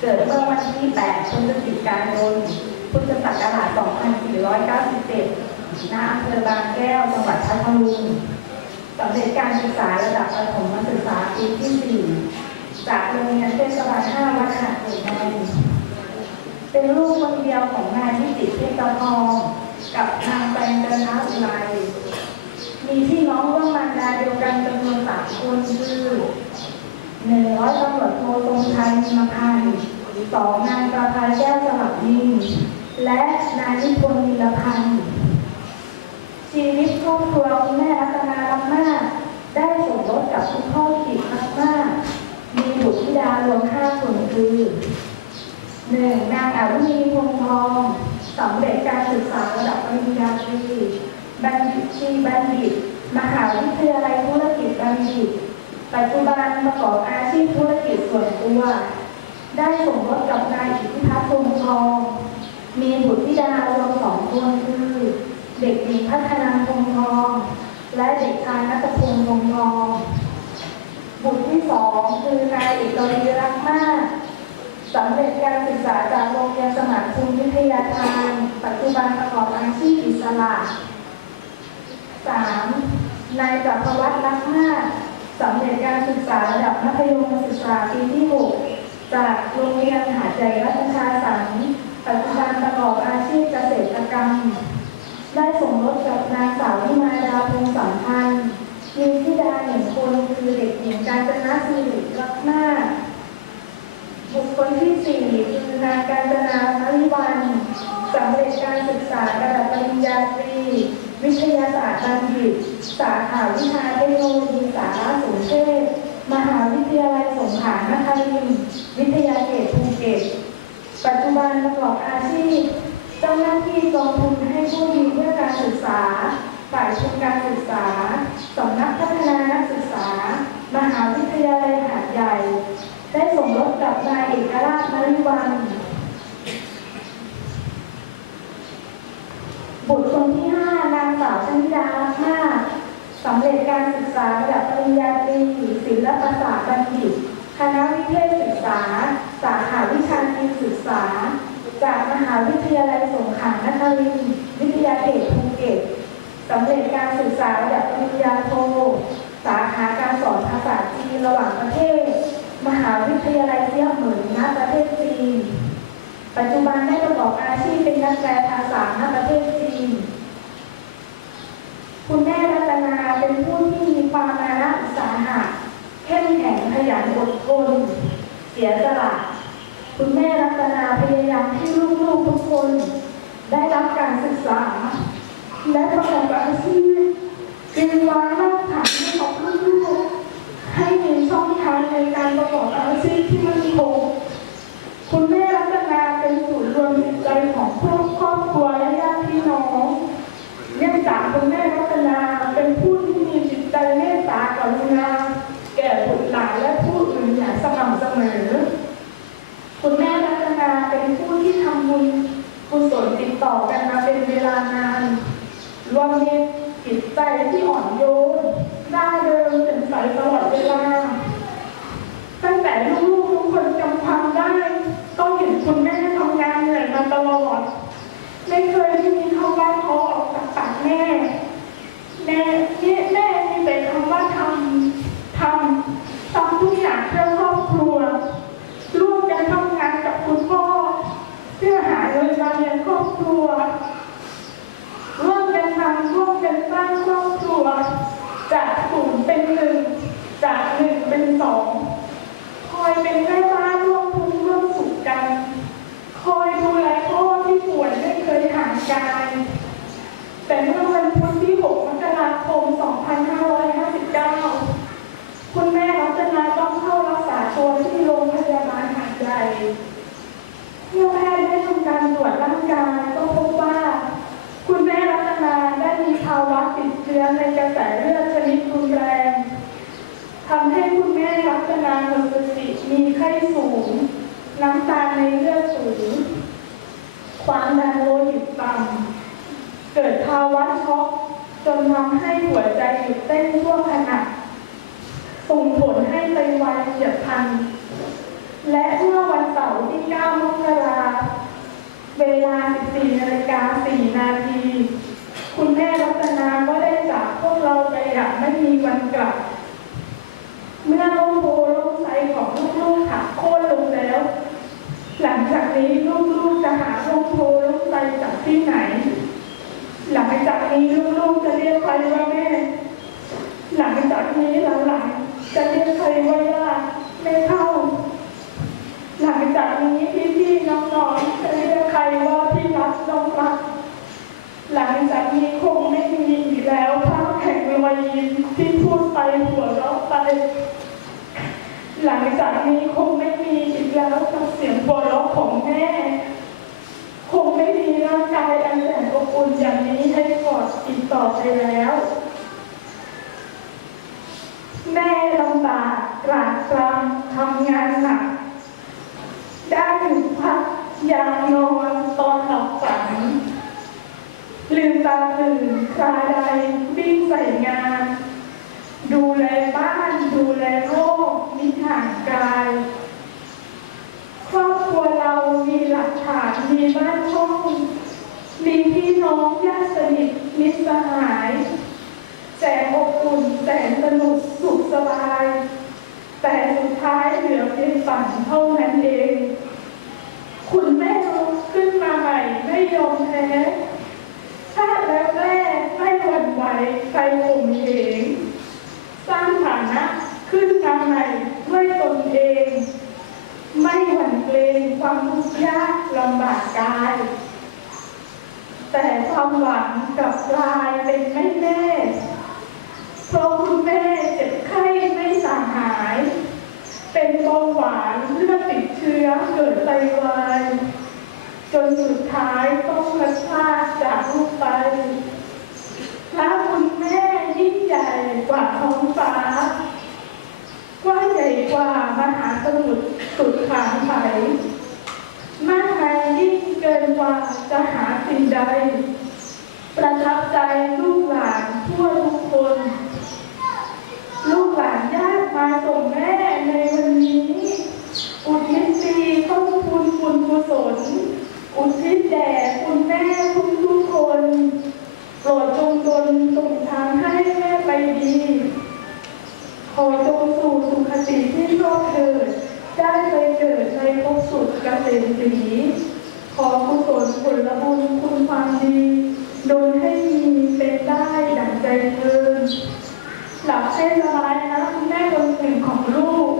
เกิดเมื่อวันที่ 8 พฤศจิกายน พุทธศักราช 2497 ณ อำเภอบางแก้ว จังหวัดพัทลุงสำเร็จการศึกษาระดับประถมศึกษาปีที่ 4 จากโรงเรียนเทศบาล5วัดหาดเอกในเป็นลูกคนเดียวของนายนิติเทพทองกับนางแปงเดินท้าอุไรมีพี่น้องร่วมมารดาเดียวกันจำนวนสามคนคือหนึ่งร้อยตำรวจโททรงชัยนิมพันธ์ องนางประภาแก้วสลับยิงและนายนิพนธ์นิรพันธ์ชีวิตครอบครัวคุณแม่รัตนารักมาก ได้สมรสกับคุณพ่อกิจรักมาก มีบุตรธิดารวมห้าคนคือหนึ่งนางอรุณีพงษ์ทองสำเร็จการศึกษาระดับปริญญาตรีบัณฑิตชีบัณฑิต มหาวิทยาลัยธุรกิจบัณฑิต ปัจจุบันประกอบอาชีพธุรกิจส่วนตัว ได้สม รสกับนายอิทธิพัฒน์พงทอง มีบุตรธิดารวมสองคนคือ เด็กหญิงพัฒนาพงทอง และเด็กชายนัทพงษ์พงทอง บุตรที่สองคือนายเอกวีรักมากสำเร็จการศึกษาจากโรงเรียนสมานภูมิวิทยาทาน ปัจจุบันประกอบอาชีพอิสระสามนายจักรวัฒน์รักมากสำเร็จการศึกษาระดับมัธยมศึกษาปีที่หก จากโรงเรียนหาดใหญ่รัชชาสันปัจจุบันประกอบอาชีพเกษตรกรรม ได้สมรสกับนางสาววิมาดาพงษ์สัมพันธ์มีธิดาหนึ่งคนคือเด็กหญิงกาญจนาสิริรักมากบุคคลที่สี่คือนางกาญจนานริวันสำเร็จการศึกษาระดับปริญญาตรี วิทยาศาสตร์บัณฑิต สาขาวิชาเทคโนโลยีสารสนเทศ มหาวิทยาลัยสงขลานครินทร์วิทยาเขตภูเก็ต ปัจจุบันประกอบอาชีพเจ้าหน้าที่กองทุนให้ผู้มีเพื่อการศึกษา ฝ่ายทุนการศึกษา สำนักพัฒนานักศึกษา มหาวิทยาลัยหาดใหญ่ ได้สมรสกับนายเอกราชนริวันบุตรคนที่ห้านางสาวชนิดารักมาก สำเร็จการศึกษาระดับปริญญาตรีศิลปศาสตร์บัณฑิต คณะวิเทศศึกษา สาขาวิชาการศึกษา จากมหาวิทยาลัยสงขลานครินทร์วิทยาเขตภูเก็ตสำเร็จการศึกษาระดับปริญญาโท สาขาการสอนภาษาจีนระหว่างประเทศ มหาวิทยาลัยเซี่ยเหมินณประเทศจีน ปัจจุบันได้ประกอบอาชีพเป็นนักแปลภาษาณประเทศจีน คุณแม่ เป็นผู้ที่มีความมานะอุตสาหะเข้มแข็งขยันอดทน เสียสละ คุณแม่รัตนาพยายามให้ลูกๆทุกคน ได้รับการศึกษา และประกอบอาชีพเป็นวาระกฐานให้กับลูกๆให้มีช่องทางในการประกอบอาชีพที่มั่นคง คุณแม่รัตนาเป็นศูนย์รวมจิตใจของครอบครอบครัวและญาติพี่น้อง เนื่องจากคุณแม่รัตนาเป็นผู้ที่มีจิตใจเมตตากรุณาแก่บุตรหลานและผู้อื่นอย่างสม่ำเสมอ คุณแม่รัตนาเป็นผู้ที่ทำบุญ นติดต่อกันมาเป็นเวลานานรวมมีจิตใจที่อ่อนโยนร่าเริงแจ่มใสตลอดเวลา ตั้งแต่ลูกๆทุกคนจำความได้ต้องเห็นคุณแม่ทำงานเหนื่อยมาตลอด ไม่เคยที่มีคำว่าท้อออกจากปากแม่ แม่เนี่ยแม่มีแต่คำว่าทำทำทำทุกอย่างเพื่อครอบครัวร่วมกันทำงานกับคุณพ่อ เพื่อหาเงินมาเลี้ยงครอบครัว ร่วมกันทำร่วมกันสร้างครอบครัว จากศูนย์เป็นหนึ่ง จากหนึ่งเป็นสอง คอยเป็นแม่บ้านร่วมทุกข์ร่วมสุขกัน คอยดูแลพ่อที่ป่วยไม่เคยห่างกาย แต่เมื่อวันพุธที่ 6 มกราคม 2559 คุณแม่รัตนาต้องเข้ารักษาตัวที่โรงพยาบาลหาดใหญ่ เมื่อแพทย์ได้ทำการตรวจร่างกายก็พบว่า คุณแม่รัตนาได้มีภาวะติดเชื้อในกระแสเลือดชนิดรุนแรงทำให้คุณแม่รัตนาหมดสติมีไข้สูง น้ำตาลในเลือดสูง ความดันโลหิตต่ำเกิดภาวะช็อกจนทำให้หัวใจหยุดเต้นชั่วขณะส่งผลให้ไตวายเฉียบพลัน และเมื่อวันเสาร์ที่ นาที คุณแม่รัตนาก็ได้จากพวกเราไปอย่างไม่มีวันกลับ เมื่อร่มโพร่มไทรของลูกๆหักโค่นลงแล้ว หลังจากนี้ลูกๆจะหาร่มโพร่มไทรจากที่ไหน หลังจากนี้ลูกๆจะเรียกใครว่าแม่ หลังจากนี้หลังๆจะเรียกใครว่าย่าแม่เท่า หลังจากนี้พี่ๆน้องๆจะเรียกใครว่าพี่รักน้องรัก หลังจากนี้คงไม่มีอีกแล้วภาพ แห่งรอยยิ้มที่พูดไปหัวเราะไป หลังจากนี้คงไม่มีอีกแล้วกับเสียงหัวเราะของแม่ คงไม่มีร่างกายอันแสนอบอุ่นอย่างนี้ให้กอดอีกต่อไปแล้ว แม่ลำบากกราดกรำทำงานหนักได้หยุดพักยานอนตอนหลับฝัน ลืมตาตื่นคราใดวิ่งใส่งาน ดูแลบ้าน ดูแลโลกมิห่างกายครอบครัวเรามีหลักฐานมีบ้านช่องมีพี่น้องญาติสนิทมิตรสหายแสนอบอุ่นแสนสนุกสุขสบาย แต่สุดท้ายเหลือเพียงฝันเท่านั้นเอง คุณแม่ลุกขึ้นมาใหม่ไม่ยอมแพ้ ชาติและแม่ไม่หวั่นไหวใครข่มเหงสร้างฐานะขึ้นมาใหม่ด้วยตนเอง ไม่หวั่นเกรงความทุกข์ยากลำบากกาย แต่ความหวังกับกลายเป็นไม่แน่เพราะคุณแม่เจ็บไข้ไม่สาหาย เป็นเบาหวานเลือดติดเชื้อเกิดไตวาย จนสุดท้ายต้องพลัดพรากจากลูกไปพระคุณแม่ยิ่งใหญ่กว่าท้องฟ้า กว้างใหญ่กว่ามหาสมุทรสุดขางไขมากมายยิ่งเกินกว่า จะหาสิ่งใด ประทับใจลูกหลานทั่วทุกคน ลูกหลานญาติมาส่งแม่ในวันนี้ อุทิศดีต้นทุนบุญกุศลอุทิศแด่คุณแม่ทุกทุกคนโปรดจงดลส่งทางให้แม่ไปดี ขอจงสู่สุขติที่ชอบเถิด ได้ไปเกิดในภพสุขเกษมศรี ขอกุศลผลบุญคุณความดี โดยให้มีเป็นได้ดั่งใจเธอหลับให้สบายนะคุณแม่คนหนึ่งของลูก